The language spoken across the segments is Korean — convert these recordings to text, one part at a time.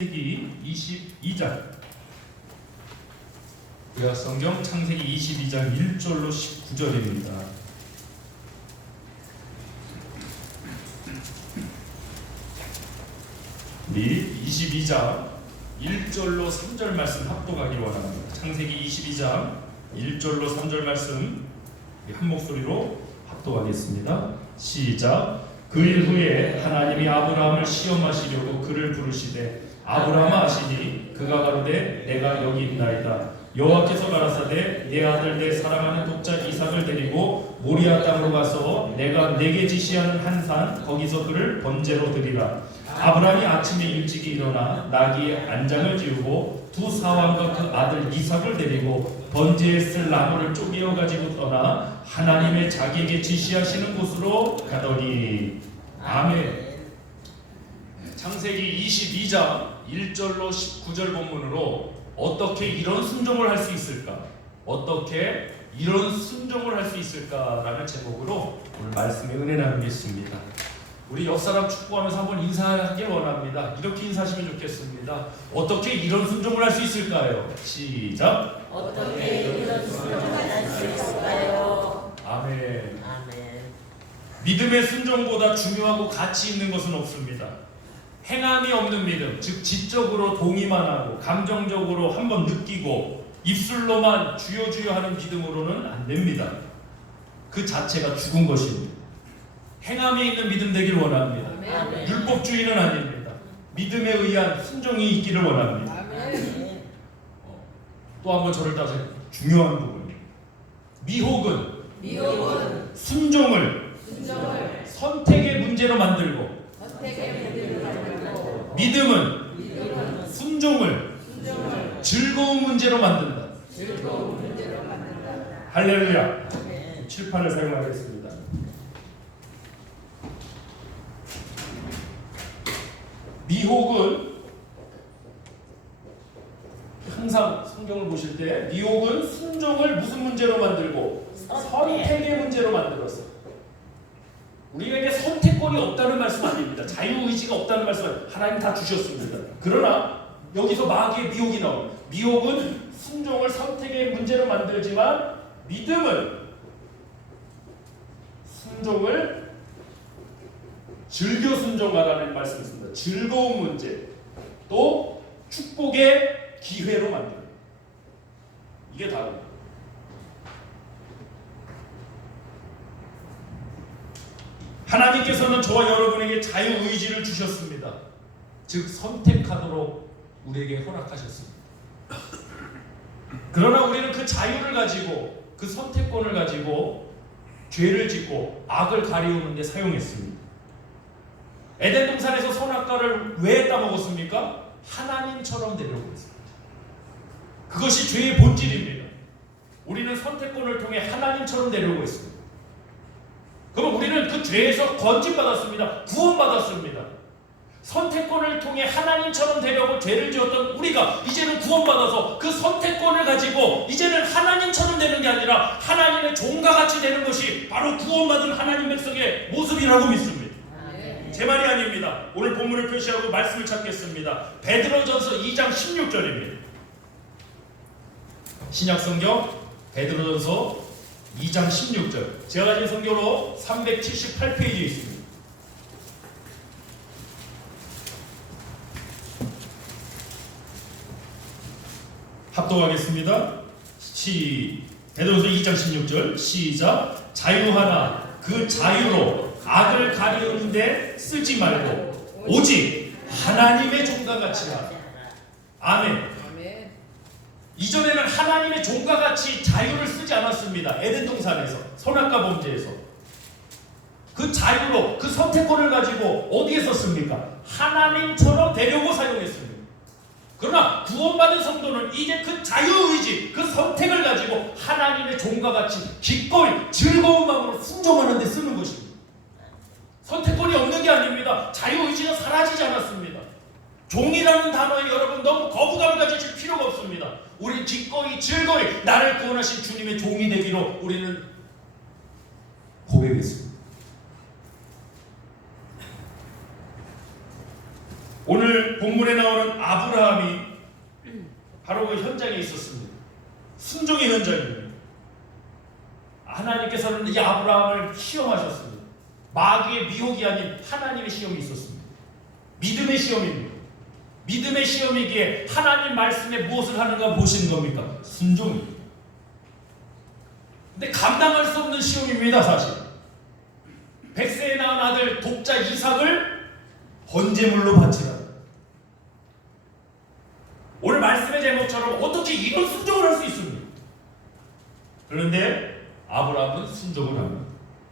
창세기 22장 구약성경 창세기 22장 1절로 19절입니다. 우리 22장 1절로 3절 말씀 합독하기 원합니다. 창세기 22장 1절로 3절 말씀 한 목소리로 합독하겠습니다. 시작. 그 일 후에 하나님이 아브라함을 시험하시려고 그를 부르시되 아브라함아 하시니 그가 가로되 내가 여기 있나이다. 여호와께서 가라사대 내 아들 내 사랑하는 독자 이삭을 데리고 모리아 땅으로 가서 내가 내게 지시하는 한 산 거기서 그를 번제로 드리라. 아브라함이 아침에 일찍이 일어나 나귀의 안장을 지우고 두 사환과 그 아들 이삭을 데리고 번제에 쓸 나무를 쪼개어 가지고 떠나 하나님의 자기에게 지시하시는 곳으로 가더니. 아멘. 창세기 22장 1절로 19절 본문으로 어떻게 이런 순종을 할 수 있을까? 어떻게 이런 순종을 할 수 있을까라는 제목으로 오늘 말씀의 은혜 나누겠습니다. 우리 옆사람 축복하면서 한번 인사하길 원합니다. 이렇게 인사하시면 좋겠습니다. 어떻게 이런 순종을 할 수 있을까요? 시작. 어떻게 이런 순종을 할 수 있을까요? 아멘. 아멘. 믿음의 순종보다 중요하고 가치 있는 것은 없습니다. 행함이 없는 믿음, 즉 지적으로 동의만 하고 감정적으로 한번 느끼고 입술로만 주여 주여 하는 믿음으로는 안 됩니다. 그 자체가 죽은 것입니다. 행함이 있는 믿음 되길 원합니다. 아멘. 율법주의는 아닙니다. 믿음에 의한 순종이 있기를 원합니다. 아멘. 또 한번 저를 따져 중요한 부분입니다. 미혹은 순종을 선택의 문제로 만들고 믿음은 순종을 즐거운 문제로 만든다. 할렐루야. 칠판을 사용하겠습니다. 미혹은 항상 성경을 보실 때 미혹은 순종을 무슨 문제로 만들고 선택의 문제로 만들었어요. 우리에게 선택권이 없다는 말씀 아닙니다. 자유의지가 없다는 말씀 하나님 다 주셨습니다. 그러나 여기서 마귀의 미혹이 나옵니다. 미혹은 순종을 선택의 문제로 만들지만 믿음은 순종을 즐겨 순종하라는 말씀이 있습니다. 즐거운 문제 또 축복의 기회로 만듭니다. 이게 다릅니다. 하나님께서는 저와 여러분에게 자유의지를 주셨습니다. 즉 선택하도록 우리에게 허락하셨습니다. 그러나 우리는 그 자유를 가지고 그 선택권을 가지고 죄를 짓고 악을 가리우는 데 사용했습니다. 에덴 동산에서 선악과를 왜 따먹었습니까? 하나님처럼 되려고 했습니다. 그것이 죄의 본질입니다. 우리는 선택권을 통해 하나님처럼 되려고 했습니다. 그럼 우리는 그 죄에서 건진받았습니다. 구원받았습니다. 선택권을 통해 하나님처럼 되려고 죄를 지었던 우리가 이제는 구원받아서 그 선택권을 가지고 이제는 하나님처럼 되는 게 아니라 하나님의 종과 같이 되는 것이 바로 구원받은 하나님 백성의 모습이라고 믿습니다. 제 말이 아닙니다. 오늘 본문을 표시하고 말씀을 찾겠습니다. 베드로전서 2장 16절입니다. 신약성경 베드로전서 2장 16절. 제가 가진 성경으로 378페이지에 있습니다. 합독하겠습니다. 베드로전서 2장 16절 시작. 자유하나 그 자유로 악을 가리우는 데 쓰지 말고 오직 하나님의 종과 같이 하라. 아멘. 이전에는 하나님의 종과 같이 자유를 쓰지 않았습니다. 에덴 동산에서 선악과 범죄에서 그 자유로 그 선택권을 가지고 어디에 썼습니까? 하나님처럼 되려고 사용했습니다. 그러나 구원받은 성도는 이제 그 자유의지 그 선택을 가지고 하나님의 종과 같이 기꺼이 즐거운 마음으로 순종하는 데 쓰는 것입니다. 선택권이 없는 게 아닙니다. 자유의지가 사라지지 않았습니다. 종이라는 단어에 여러분 너무 거부감을 가지실 필요가 없습니다. 우리 기꺼이 즐거이 나를 구원하신 주님의 종이 되기로 우리는 고백했습니다. 오늘 본문에 나오는 아브라함이 바로 그 현장에 있었습니다. 순종의 현장입니다. 하나님께서는 이 아브라함을 시험하셨습니다. 마귀의 미혹이 아닌 하나님의 시험이 있었습니다. 믿음의 시험입니다. 믿음의 시험이기에 하나님 말씀에 무엇을 하는가 보시는 겁니까? 순종입니다. 근데 감당할 수 없는 시험입니다. 사실 100세에 낳은 아들 독자 이삭을 번제물로 바치라. 오늘 말씀의 제목처럼 어떻게 이런 순종을 할 수 있습니까? 그런데 아브라함은 순종을 합니다.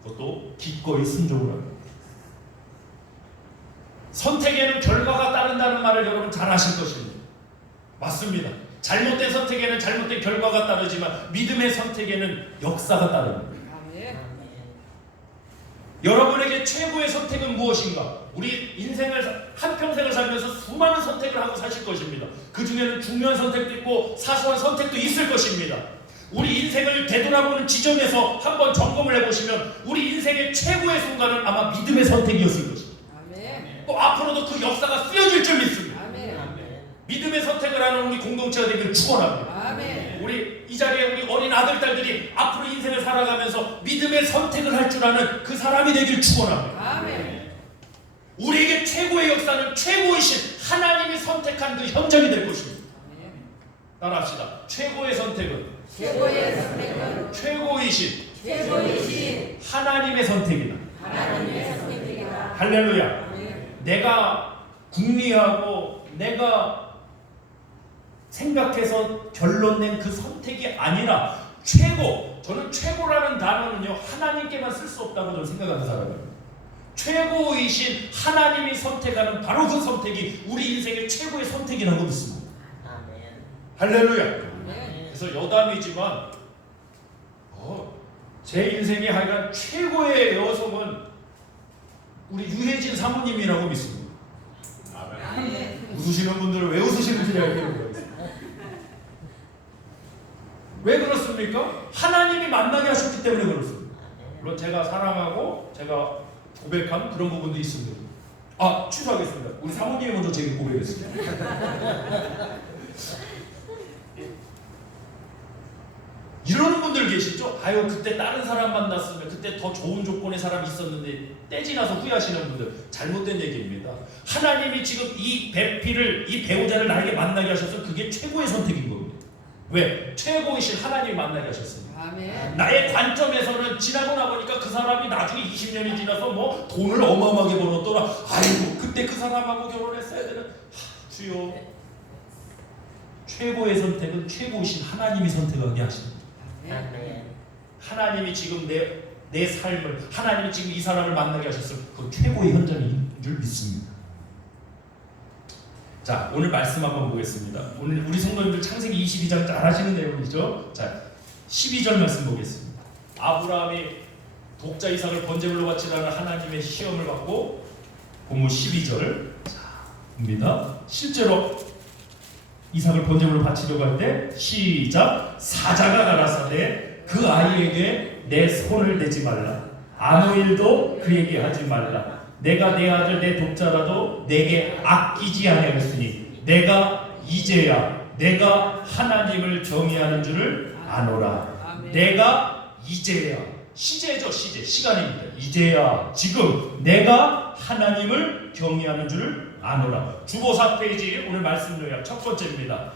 그것도 기꺼이 순종을 합니다. 선택에는 결과가 따른다는 말을 여러분 잘 아실 것입니다. 맞습니다. 잘못된 선택에는 잘못된 결과가 따르지만 믿음의 선택에는 역사가 따릅니다. 여러분에게 최고의 선택은 무엇인가? 우리 인생을 한평생을 살면서 수많은 선택을 하고 사실 것입니다. 그 중에는 중요한 선택도 있고 사소한 선택도 있을 것입니다. 우리 인생을 되돌아보는 지점에서 한번 점검을 해보시면 우리 인생의 최고의 순간은 아마 믿음의 선택이었을 것입니다. 또 앞으로도 그 역사가 쓰여질 줄 믿습니다. 믿음의 선택을 하는 우리 공동체가 되기를 축원합니다. 우리 이 자리에 우리 어린 아들, 딸들이 앞으로 인생을 살아가면서 믿음의 선택을 할 줄 아는 그 사람이 되기를 축원합니다. 우리에게 최고의 역사는 최고이신 하나님이 선택한 그 현장이 될 것입니다. 따라합시다. 최고의 선택은 최고이신 하나님의 선택이다. 할렐루야. 내가 궁리하고 내가 생각해서 결론낸 그 선택이 아니라 최고. 저는 최고라는 단어는요 하나님께만 쓸 수 없다고 저는 생각하는 사람이에요. 최고이신 하나님이 선택하는 바로 그 선택이 우리 인생의 최고의 선택이라고 믿습니다. 할렐루야. 그래서 여담이지만 제 인생의 하여간 최고의 여성은 우리 유혜진 사모님이라고 믿습니다. 웃으시는 분들은 왜 웃으시는지 알겠어요. 왜 그렇습니까? 하나님이 만나게 하셨기 때문에 그렇습니다. 물론 제가 사랑하고 제가 고백한 그런 부분도 있습니다. 취소하겠습니다. 우리 사모님이 먼저 제게 고백했습니다. 이러는 분들 계시죠? 그때 다른 사람 만났으면 그때 더 좋은 조건의 사람이 있었는데 떼지 나서 후회하시는 분들, 잘못된 얘기입니다. 하나님이 지금 이 배필을, 이 배우자를 나에게 만나게 하셔서 그게 최고의 선택인 겁니다. 왜? 최고이신 하나님이 만나게 하셨습니다. 아멘. 나의 관점에서는 지나고 나보니까 그 사람이 나중에 20년이 지나서 뭐 돈을 어마어마하게 벌었더라. 아이고 그때 그 사람하고 결혼했어야 되는. 주여, 최고의 선택은 최고이신 하나님이 선택하게 하십니다. 하나님이 지금 내 삶을, 하나님이 지금 이 사람을 만나게 하셨으면 그 최고의 현장인 줄 믿습니다. 자, 오늘 말씀 한번 보겠습니다. 오늘 우리 성도님들 창세기 22장 잘 하시는 내용이죠. 자, 12절 말씀 보겠습니다. 아브라함이 독자 이삭을 번제물로 바치라는 하나님의 시험을 받고 본문 12절 자, 봅니다. 실제로 이삭을 번제물로 바치려고 할 때 시작. 사자가 가라사대 그 아이에게 내 손을 대지 말라. 아무 일도 그에게 하지 말라. 내가 내 아들 내 독자라도 내게 아끼지 아니하였으니 내가 이제야 내가 하나님을 경외하는 줄을 아노라. 내가 이제야, 시제죠. 시제, 시간입니다. 이제야 지금 내가 하나님을 경외하는 줄을 아노라. 주보 4페이지 오늘 말씀 요약 첫 번째입니다.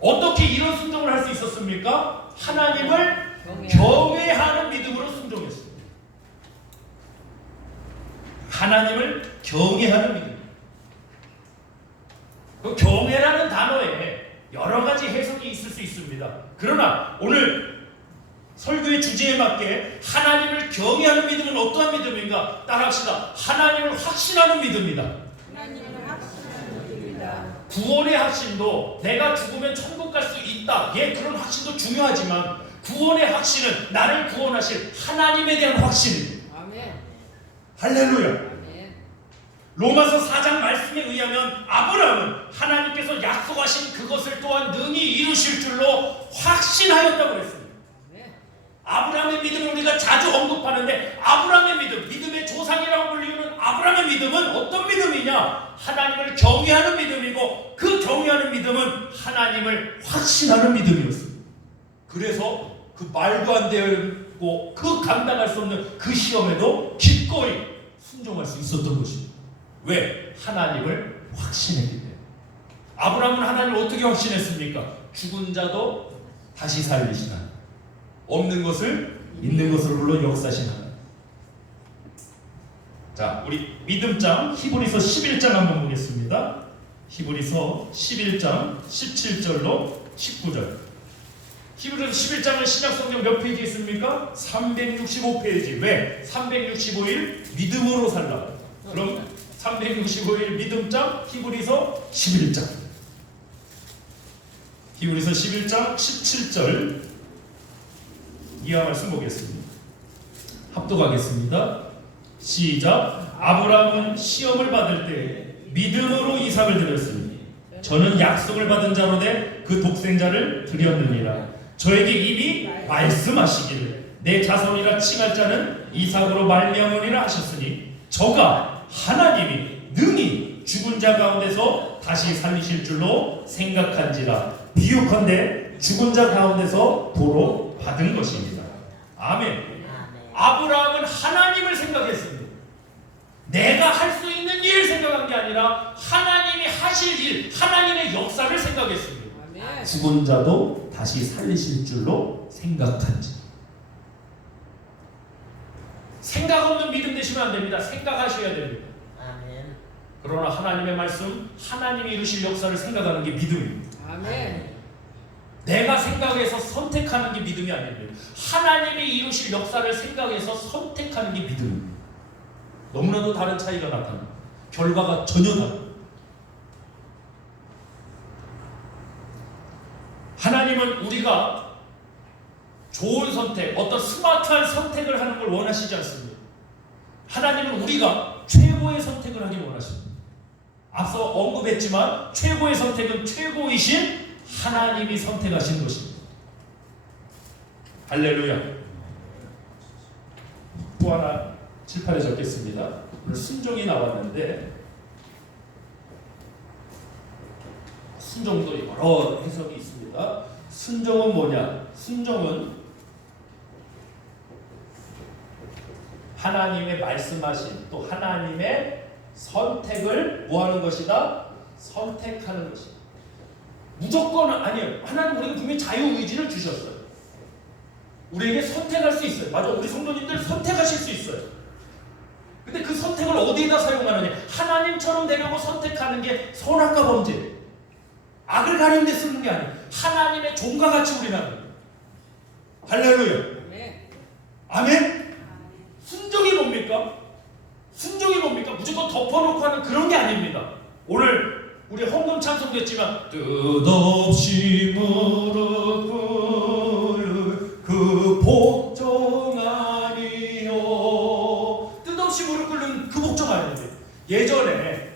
어떻게 이런 순종을 할 수 있었습니까? 하나님을 경외하는 믿음으로 순종했습니다. 하나님을 경외하는 믿음. 그 경외라는 단어에 여러 가지 해석이 있을 수 있습니다. 그러나 오늘 설교의 주제에 맞게 하나님을 경외하는 믿음은 어떠한 믿음인가? 따라합시다. 하나님을 확신하는 믿음이다. 구원의 확신도 내가 죽으면 천국 갈 수 있다. 그런 확신도 중요하지만 구원의 확신은 나를 구원하실 하나님에 대한 확신입니다. 아멘. 할렐루야. 아멘. 로마서 4장 말씀에 의하면 아브라함은 하나님께서 약속하신 그것을 또한 능히 이루실 줄로 확신하였다고 했습니다. 아멘. 아브라함의 믿음을 우리가 자주 언급하는데 아브라함의 믿음, 믿음의 조상이라고 불리는 아브라함의 믿음은 어떤 믿음이냐? 하나님을 경외하는 믿음이고 그 경외하는 믿음은 하나님을 확신하는 믿음이었습니다. 그래서 그 말도 안 되고 그 감당할 수 없는 그 시험에도 기꺼이 순종할 수 있었던 것입니다. 왜? 하나님을 확신했기 때문에. 아브라함은 하나님을 어떻게 확신했습니까? 죽은 자도 다시 살리시나, 없는 것을 있는 것으로 불러 역사하시나. 자, 우리 믿음장 히브리서 11장 한번 보겠습니다. 히브리서 11장 17절로 19절. 히브리서 11장은 신약성경 몇 페이지 있습니까? 365페이지. 왜? 365일 믿음으로 살라. 그럼 365일 믿음장 히브리서 11장. 히브리서 11장 17절 이하 말씀 보겠습니다. 합독하겠습니다. 시작. 아브라함은 시험을 받을 때 믿음으로 이삭을 드렸으니 저는 약속을 받은 자로 돼 그 독생자를 드렸느니라. 저에게 이미 말씀하시기를 내 자손이라 칭할 자는 이삭으로 말미암으리라 하셨으니 저가 하나님이 능히 죽은 자 가운데서 다시 살리실 줄로 생각한지라. 비유컨대 죽은 자 가운데서 도로 받은 것입니다. 아멘. 아브라함은 하나님을 생각했습니다. 내가 할 수 있는 일을 생각한 게 아니라 하나님이 하실 일, 하나님의 역사를 생각했습니다. 아멘. 죽은 자도 다시 살리실 줄로 생각한지. 생각 없는 믿음 되시면 안 됩니다. 생각하셔야 됩니다. 아멘. 그러나 하나님의 말씀, 하나님이 이루실 역사를 생각하는 게 믿음입니다. 아멘. 내가 생각해서 선택하는 게 믿음이 아닙니다. 하나님이 이루실 역사를 생각해서 선택하는 게 믿음입니다. 너무나도 다른 차이가 나타납니다. 결과가 전혀 다릅니다. 하나님은 우리가 좋은 선택, 어떤 스마트한 선택을 하는 걸 원하시지 않습니다. 하나님은 우리가 최고의 선택을 하길 원하십니다. 앞서 언급했지만 최고의 선택은 최고이신 하나님이 선택하신 것입니다. 할렐루야. 또 하나 칠판에 적겠습니다. 오늘 순종이 나왔는데 순종도 여러 해석이 있습니다. 순종은 뭐냐? 순종은 하나님의 말씀하신 또 하나님의 선택을 뭐하는 것이다? 선택하는 것이다. 무조건은 아니에요. 하나님 우리가 분명히 자유의지를 주셨어요. 우리에게 선택할 수 있어요. 맞아, 우리 성도님들 선택하실 수 있어요. 근데 그 선택을 어디에다 사용하느냐? 하나님처럼 되려고 선택하는 게 선악과 범죄, 악을 가리는 데 쓰는 게 아니에요. 하나님의 종과 같이 우리는 하는 거예요. 할렐루야. 아멘. 순종이 뭡니까? 순종이 뭡니까? 무조건 덮어놓고 하는 그런 게 아닙니다. 오늘 우리 헌금 찬송도 했지만 뜻없이 무릎 꿇을 그 복종 아니요. 뜻없이 무릎 꿇는 그 복종 아니에요. 예전에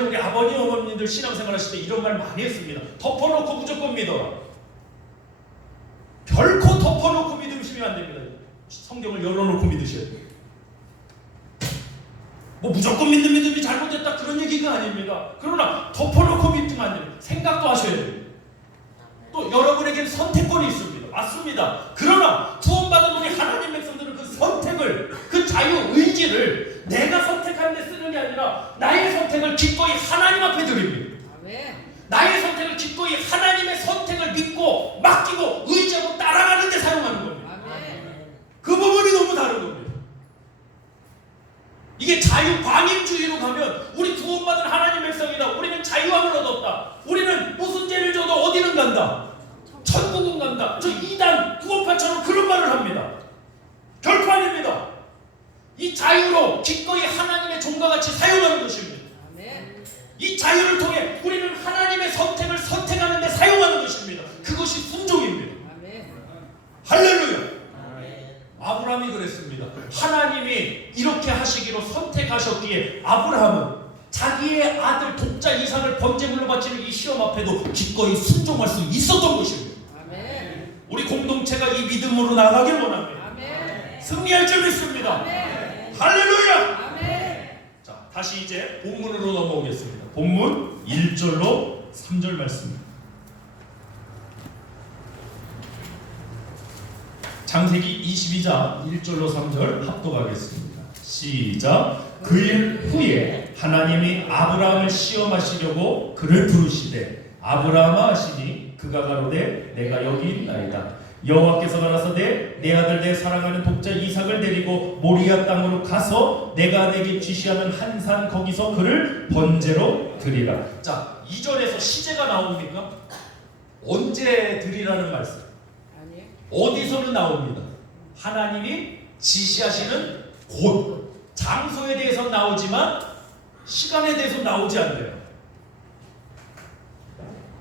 우리 아버님 어머님들 신앙생활 하실 때 이런 말 많이 했습니다. 덮어놓고 무조건 믿어라. 결코 덮어놓고 믿으시면 안 됩니다. 성경을 열어놓고 믿으셔야 돼요. 뭐 무조건 믿는 믿음이 잘못됐다 그런 얘기가 아닙니다. 그러나 덮어놓고 믿으면 안 됩니다. 생각도 하셔야 됩니다. 또 여러분에겐 선택권이 있습니다. 맞습니다. 그러나 구원받은 우리 하나님 백성들은 그 선택을, 그 자유의지를 내가 선택하는 데 쓰는 게 아니라 나의 선택을 기꺼이 하나님 앞에 드립니다. 나의 선택을 기꺼이 하나님의 선택을 믿고 맡기고 의지하고 따라가는 데 사용하는 겁니다. 그 부분이 너무 다른 겁니다. 이게 자유방임주의로 가면 우리 구원받은 하나님 백성이다. 우리는 자유함을 얻었다. 우리는 무슨 죄를 져도 어디는 간다. 천국은 간다. 저 이단 구원파처럼 그런 말을 합니다. 결코 아닙니다. 이 자유로 기꺼이 하나님의 종과 같이 사용하는 것입니다. 이 자유를 통해 우리는 하나님의 선택을 선택하는 데 사용하는 것입니다. 그것이 순종입니다. 할렐루야. 아브라함이 그랬습니다. 하나님이 이렇게 하시기로 선택하셨기에 아브라함은 자기의 아들 독자 이삭을 번제물로 바치는 이 시험 앞에도 기꺼이 순종할 수 있었던 것입니다. 우리 공동체가 이 믿음으로 나가길 원합니다. 아멘. 승리할 줄 믿습니다. 아멘. 할렐루야! 아멘. 자, 다시 이제 본문으로 넘어오겠습니다. 본문 1절로 3절 말씀입니다. 창세기 22장 1절로 3절 합독하겠습니다. 시작. 그 일 후에 하나님이 아브라함을 시험하시려고 그를 부르시되 아브라함아 하시니 그가 가로되 내가 여기 있나이다. 여호와께서 가라사대 내 아들 내 사랑하는 독자 이삭을 데리고 모리아 땅으로 가서 내가 내게 지시하는 한 산 거기서 그를 번제로 드리라. 자, 2절에서 시제가 나옵니까? 언제 드리라는 말씀? 아니. 어디서는 나옵니다. 하나님이 지시하시는 곳, 장소에 대해서 나오지만 시간에 대해서 나오지 않네요.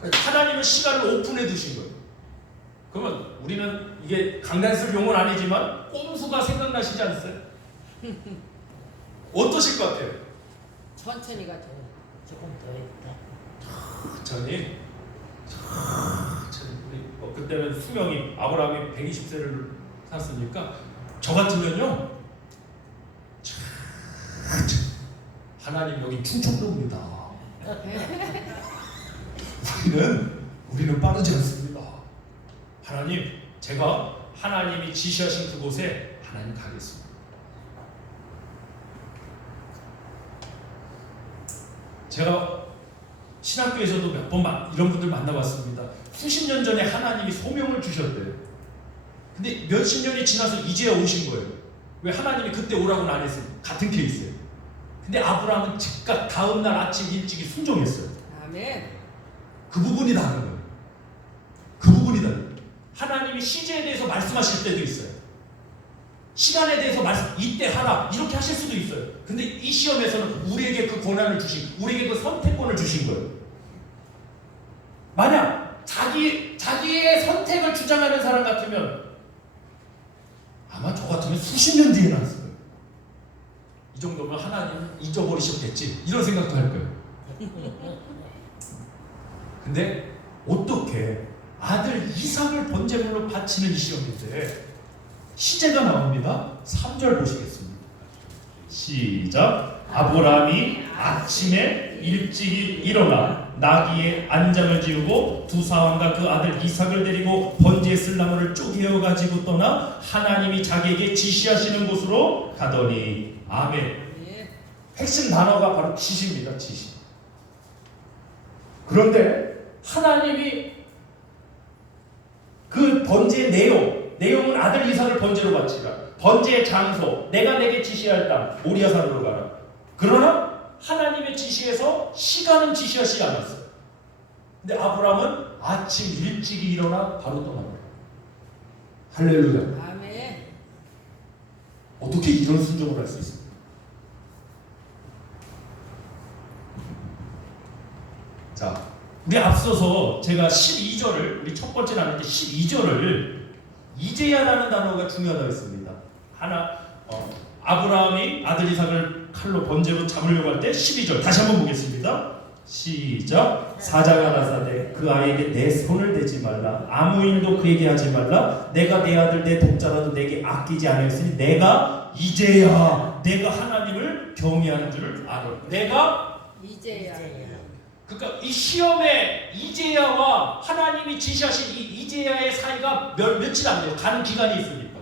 하나님은 시간을 오픈해 두신 거예요. 그러면 우리는 이게 강단쓸 용어는 아니지만 꼼수가 생각나시지 않으세요? 어떠실 것 같아요? 천천히가 조금 더 있다. 천천히 우리 그때는 수명이 아브라함이 120세를 살았으니까 저 같으면요 하나님 여기 충청도입니다. 우리는 빠르지 않습니다. 하나님, 제가 하나님이 지시하신 그곳에 하나님 가겠습니다. 제가 신학교에서도 몇 번 이런 분들 만나봤습니다. 수십 년 전에 하나님이 소명을 주셨대요. 근데 몇십 년이 지나서 이제야 오신 거예요. 왜 하나님이 그때 오라고는 안 했어요? 같은 케이스예요. 근데 아브라함은 즉각 다음날 아침 일찍이 순종했어요. 아멘. 그 부분이 다른 거예요. 그 부분이 다른 거예요. 하나님이 시제에 대해서 말씀하실 때도 있어요. 시간에 대해서 이때 하라 이렇게 하실 수도 있어요. 근데 이 시험에서는 우리에게 그 권한을 주신, 우리에게 그 선택권을 주신 거예요. 만약 자기의 선택을 주장하는 사람 같으면 아마 저 같으면 수십 년 뒤에 나왔을 거예요. 이 정도면 하나님은 잊어버리셨겠지 이런 생각도 할 거예요. 근데 어떻게 아들 이삭을 번제물로 바치는 시험인데 시제가 나옵니다. 3절 보시겠습니다. 시작. 아브라함이 아침에 일찍이 일어나 나귀의 안장을 지우고 두 사람과 그 아들 이삭을 데리고 번제에 쓸 나무를 쪼개어 가지고 떠나 하나님이 자기에게 지시하시는 곳으로 가더니 아멘. 핵심 단어가 바로 지시입니다. 지시. 그런데 하나님이 그 번제의 내용은 아들 이삭을 번제로 바치라. 번제의 장소, 내가 내게 지시할 땅 모리아산으로 가라. 그러나 하나님의 지시에서 시간은 지시하지 않았어요. 근데 아브라함은 아침 일찍이 일어나 바로 떠나버려요. 할렐루야. 아멘. 어떻게 이런 순종을 할 수 있습니까? 자, 우리 앞서서 제가 12절을 우리 첫 번째 나눌 때 12절을 이제야라는 단어가 중요하다고 했습니다. 아브라함이 아들 이삭을 칼로 번제로 잡으려고 할 때 12절 다시 한번 보겠습니다. 시작. 사자가 나사대 그 아이에게 내 손을 대지 말라. 아무 일도 그에게 하지 말라. 내가 내 아들 내 독자라도 내게 아끼지 않았으니 내가 이제야 내가 하나님을 경외하는 줄을 알아. 내가 이제야. 그러니까 이 시험에 이제야와 하나님이 지시하신 이 이제야의 사이가 며칠 안 돼요. 가는 기간이 있으니까.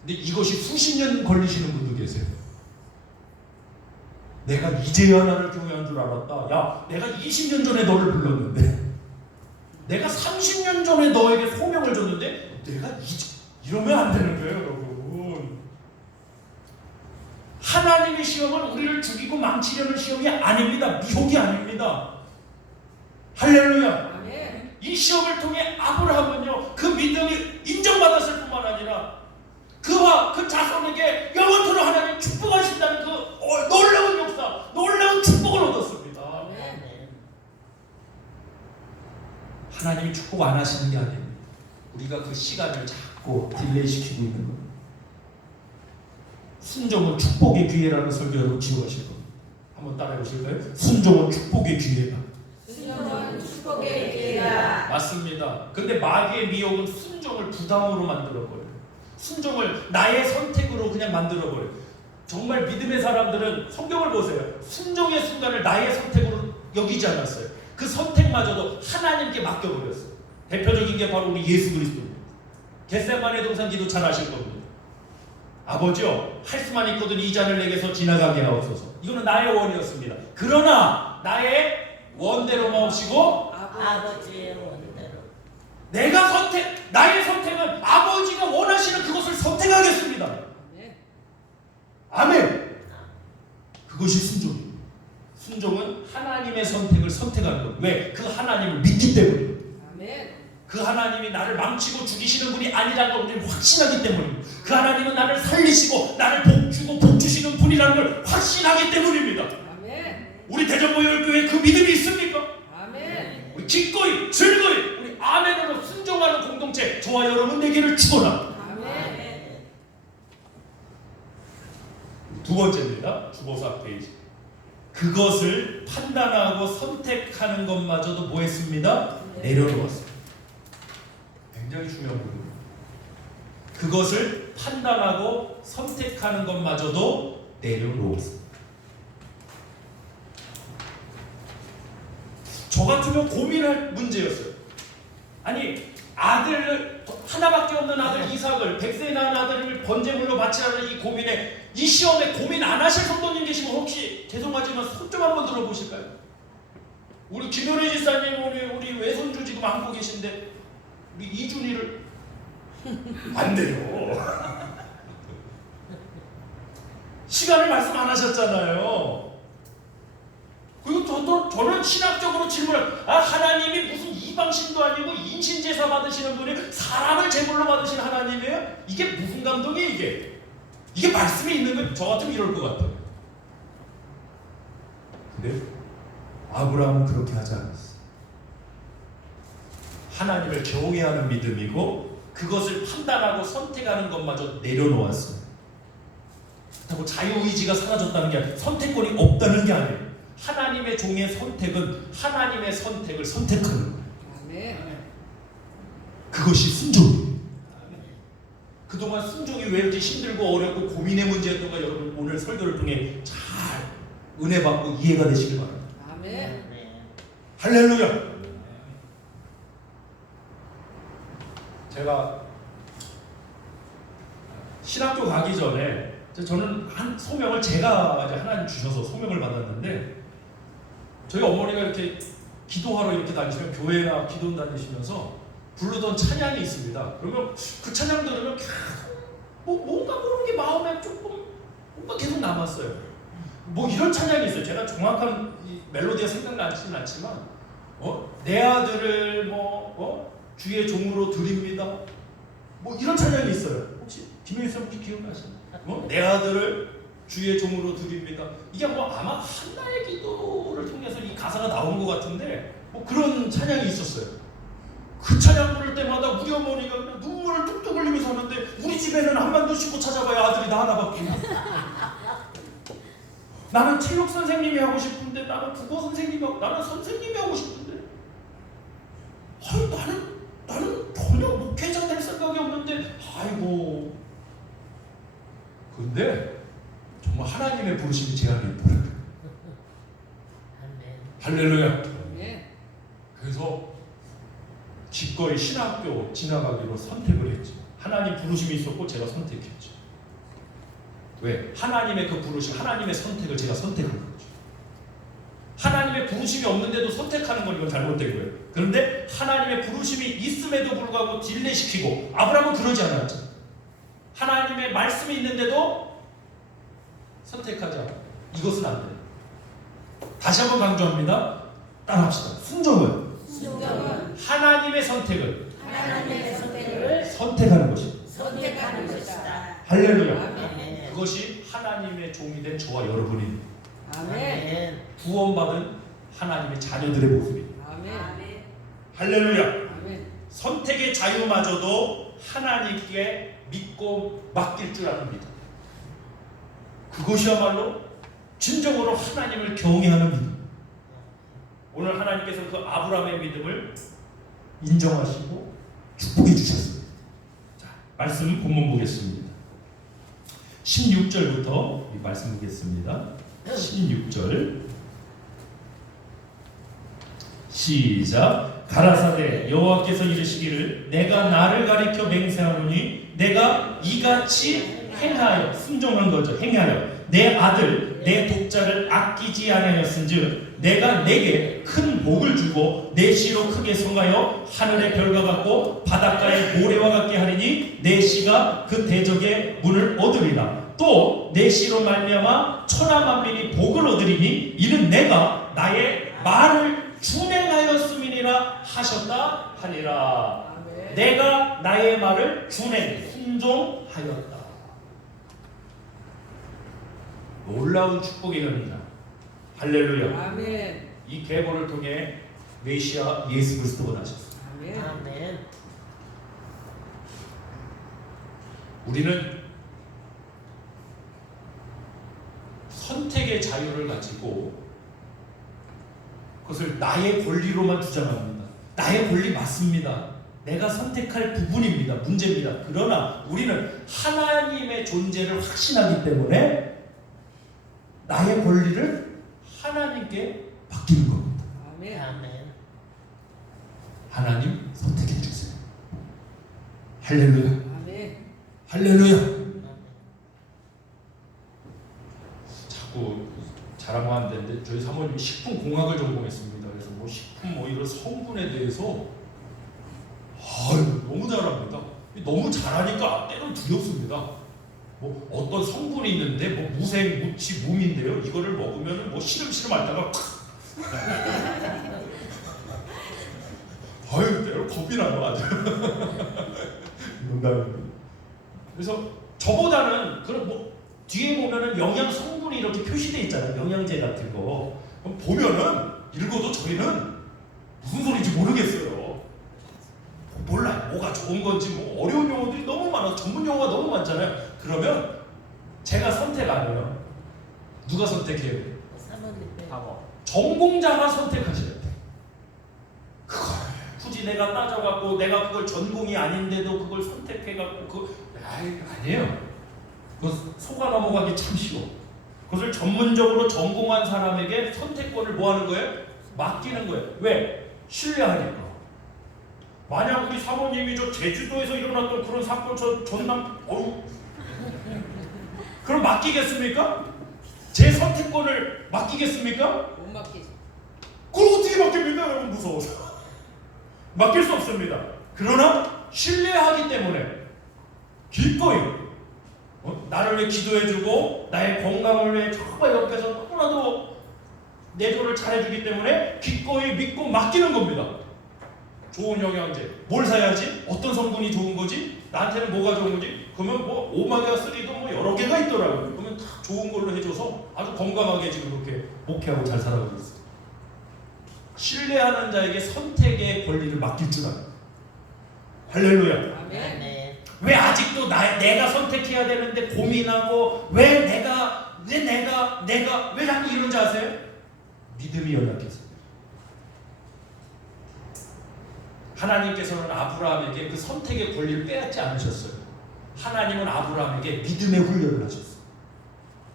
근데 이것이 수십 년 걸리시는 분도 계세요. 내가 이제야 나를 경외한 줄 알았다. 야, 내가 20년 전에 너를 불렀는데, 내가 30년 전에 너에게 소명을 줬는데, 내가 이러면 안 되는 거예요, 여러분. 하나님의 시험은 우리를 죽이고 망치려는 시험이 아닙니다. 미혹이 아닙니다. 할렐루야. 아멘. 이 시험을 통해 아브라함은요, 그 믿음이 인정받았을 뿐만 아니라 그와 그 자손에게 영원토록 하나님 축복하신다는 그 놀라운 역사, 놀라운 축복을 얻었습니다. 아멘. 하나님이 축복 안 하시는 게 아닙니다. 우리가 그 시간을 자꾸 딜레이 시키고 있는 겁니다. 순종은 축복의 기회라는 설교로 지어가실 겁니다. 한번 따라해 보실까요? 순종은 축복의 기회다. 순종은 축복의 기회다. 맞습니다. 근데 마귀의 미혹은 순종을 부담으로 만들어버려요. 순종을 나의 선택으로 그냥 만들어버려요. 정말 믿음의 사람들은 성경을 보세요. 순종의 순간을 나의 선택으로 여기지 않았어요. 그 선택마저도 하나님께 맡겨버렸어요. 대표적인 게 바로 우리 예수 그리스도입니다. 겟세마네 동산 기도 잘 아실 겁니다. 아버지요, 할 수만 있거든 이 잔을 내게서 지나가게 하옵소서. 이거는 나의 원이었습니다. 그러나 나의 원대로 마옵시고 아버지의 원대로. 내가 나의 선택은 아버지가 원하시는 그것을 선택하겠습니다. 아멘. 그것이 순종입니다. 순종은 하나님의 선택을 선택하는 것. 왜? 그 하나님을 믿기 때문이에요. 아멘. 그 하나님이 나를 망치고 죽이시는 분이 아니라는 걸 우리는 확신하기 때문입니다. 그 하나님은 나를 살리시고 나를 복주고 복주시는 분이라는 걸 확신하기 때문입니다. 아멘. 우리 대전보혈교회에 그 믿음이 있습니까? 아멘. 우리 기꺼이 즐거이 우리 아멘으로 순종하는 공동체 저와 여러분 되기를 축원합니다. 아멘. 두 번째입니다. 주보사 페이지. 그것을 판단하고 선택하는 것마저도 뭐 했습니다? 내려놓았습니다. 굉장히 중요한 부분입니다. 그것을 판단하고 선택하는 것마저도 내려놓았습니다. 저 같으면 고민할 문제였어요. 아니 아들 하나밖에 없는 아들 이삭을 100세 낳은 아들을 번제물로 바치라는 이 고민에 이 시험에 고민 안 하실 성도님 계시면 혹시 죄송하지만 손 좀 한번 들어보실까요? 우리 김현애 지사님 우리 외손주 지금 안고 계신데 우리 이준이를 안 돼요. 시간을 말씀 안 하셨잖아요. 그리고 저는 신학적으로 질문을 하나님이 무슨 이방신도 아니고 인신제사 받으시는 분이 사람을 제물로 받으신 하나님이에요? 이게 무슨 감동이에요 이게? 이게 말씀이 있는 건 저 같으면 이럴 것 같아요. 근데 아브라함은 그렇게 하지 않았어요. 하나님을 경외하는 믿음이고 그것을 판단하고 선택하는 것마저 내려놓았어요. 그렇다고 자유의지가 사라졌다는 게 아니라 선택권이 없다는 게 아니에요. 하나님의 종의 선택은 하나님의 선택을 선택하는 거예요. 아멘. 그것이 순종이에요. 그동안 순종이 왜 이렇게 힘들고 어렵고 고민의 문제였던가 여러분 오늘 설교를 통해 잘 은혜 받고 이해가 되시길 바랍니다. 아멘. 할렐루야. 제가 신학교 가기 전에 저는 한 소명을 제가 이제 하나님 주셔서 소명을 받았는데 저희 어머니가 이렇게 기도하러 이렇게 다니시면 교회나 기도 다니시면서 부르던 찬양이 있습니다. 그러면 그 찬양 들으면 계속 뭔가 그런 게 마음에 조금 뭔가 계속 남았어요. 뭐 이런 찬양이 있어요. 제가 정확한 이 멜로디가 생각나지는 않지만 내 아들을 주의 종으로 드립니다. 뭐 이런 찬양이 있어요. 혹시 김혜수 혹시 기억나시나요? 내 아들을 주의 종으로 드립니다. 이게 아마 한나의 기도를 통해서 이 가사가 나온 것 같은데 그런 찬양이 있었어요. 그 찬양 부를 때마다 우리 어머니가 그냥 눈물을 뚝뚝 흘리면서 하는데 우리 집에는 한반도 씻고 찾아봐야 아들이 나 하나밖에 나는 체육 선생님이 하고 싶은데 나는 국어 선생님이 하고 나는 선생님이 하고 싶은데 나는 전혀 목회자 될 생각이 없는데 아이고 근데 정말 하나님의 부르심이 제 안에 있더라고요. 할렐루야. 그래서 기꺼이 신학교 지나가기로 선택을 했죠. 하나님 부르심이 있었고 제가 선택했죠. 왜? 하나님의 그 부르심, 하나님의 선택을 제가 선택한 거죠. 하나님의 부르심이 없는데도 선택하는 건 이건 잘못된 거예요. 그런데 하나님의 부르심이 있음에도 불구하고 딜레시키고 아브라함은 그러지 않았죠. 하나님의 말씀이 있는데도 선택하지 않아요. 이것은 안 돼요. 다시 한번 강조합니다. 따라합시다. 순종은 하나님의 선택을 선택하는 것입니다. 선택하는 것이다. 할렐루야. 아멘. 그것이 하나님의 종이 된 저와 여러분입니다. 아멘. 구원받은 하나님의 자녀들의 모습입니다. 아멘. 할렐루야. 아멘. 선택의 자유마저도 하나님께 믿고 맡길 줄 아는 믿음. 그것이야말로 진정으로 하나님을 경외하는 믿음. 오늘 하나님께서 그 아브라함의 믿음을 인정하시고 축복해 주셨어요. 자, 말씀 본문 보겠습니다. 16절부터 이 말씀 보겠습니다. 16절 시작. 가라사대 여호와께서 이르시기를 내가 나를 가리켜 맹세하노니 내가 이같이 행하여, 순종한 거죠. 행하여 내 아들 내 독자를 아끼지 아니하였은즉 내가 내게 큰 복을 주고 내 씨로 크게 성하여 하늘의 별과 같고 바닷가의 모래와 같게 하리니 내 씨가 그 대적의 문을 얻으리라. 또 내 씨로 말미암아 천하 만민이 복을 얻으리니 이는 내가 나의 말을 준행하였음이니라 하셨다 하니라. 아멘. 내가 나의 말을 순종하였다. 놀라운 축복의 현장. 할렐루야. 아멘. 이 계보를 통해 메시아 예수 그리스도가 나셨습니다. 아멘. 아멘. 우리는 선택의 자유를 가지고 그것을 나의 권리로만 주장합니다. 나의 권리 맞습니다. 내가 선택할 부분입니다. 문제입니다. 그러나 우리는 하나님의 존재를 확신하기 때문에 나의 권리를 하나님께 맡기는 겁니다. 아멘. 아멘. 하나님 선택해 주세요. 할렐루야. 아멘. 할렐루야. 자꾸 자랑만 안 되는데 저희 사모님이 식품공학을 전공했습니다. 그래서 뭐 식품 뭐 이런 성분에 대해서 너무 잘합니다. 너무 잘하니까 때론 두렵습니다. 뭐 어떤 성분이 있는데 뭐 무생, 무치, 무민데요. 이거를 먹으면 뭐 시름시름 앓다가 때론 겁이 나요 아주. 농담입니다. 그래서 저보다는 그런 뭐 뒤에 보면은 영양 성분이 이렇게 표시돼 있잖아요. 영양제 같은 거. 그럼 보면은 읽어도 저희는 무슨 소리인지 모르겠어요. 몰라요. 뭐가 좋은 건지 뭐 어려운 용어들이 너무 많아서 전문 용어가 너무 많잖아요. 그러면 제가 선택 안 해요. 누가 선택해요? 사모님. 전공자가 선택하셔야 돼. 그걸 굳이 내가 따져갖고 내가 그걸 전공이 아닌데도 그걸 선택해갖고 아니에요. 그거 속아 넘어가기 참 쉬워. 그것을 전문적으로 전공한 사람에게 선택권을 뭐 하는 거예요? 맡기는 거예요. 왜? 신뢰하니까. 만약 우리 사모님이 저 제주도에서 일어났던 그런 사건 저 전남 그럼 맡기겠습니까? 제 선택권을 맡기겠습니까? 못 맡기지. 그걸 어떻게 맡깁니까? 여러분 무서워서 맡길 수 없습니다. 그러나 신뢰하기 때문에 기꺼이 나를 위해 기도해주고 나의 건강을 위해 정말 옆에서 너무나도 내조를 잘해주기 때문에 기꺼이 믿고 맡기는 겁니다. 좋은 영양제 뭘 사야지? 어떤 성분이 좋은 거지? 나한테는 뭐가 좋은 거지? 그러면 뭐 오메가3도 뭐 여러 개가 있더라고요. 그러면 다 좋은 걸로 해줘서 아주 건강하게 지금 그렇게 목회하고 잘 살아가고 있어요. 신뢰하는 자에게 선택의 권리를 맡길 줄 알아요. 할렐루야. 아멘. 아멘. 왜 아직도 내가 선택해야 되는데 고민하고 왜 내가 왜 자꾸 이런지 아세요? 믿음이 연약해서. 하나님께서는 아브라함에게 그 선택의 권리를 빼앗지 않으셨어요. 하나님은 아브라함에게 믿음의 훈련을 하셨어요.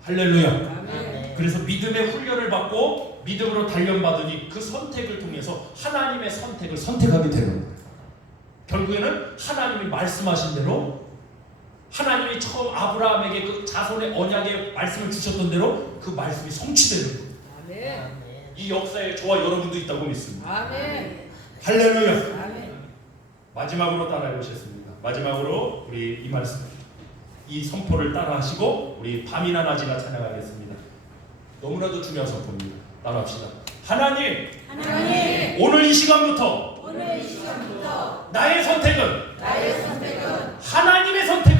할렐루야. 아멘. 그래서 믿음의 훈련을 받고 믿음으로 단련받으니 그 선택을 통해서 하나님의 선택을 선택하게 되는 거예요. 결국에는 하나님이 말씀하신 대로 하나님이 처음 아브라함에게 그 자손의 언약의 말씀을 주셨던 대로 그 말씀이 성취되는 거예요. 아멘. 아멘. 이 역사에 저와 여러분도 있다고 믿습니다. 아멘. 할렐루야. 아멘. 마지막으로 따라해 보셨습니다. 마지막으로 우리 이 말씀, 이 선포를 따라하시고 우리 밤이나 낮이나 찬양하겠습니다. 너무나도 중요한 선포입니다. 따라합시다. 하나님, 오늘 이 시간부터 오늘 이 시간부터 나의 선택은 나의 선택은 하나님의 선택.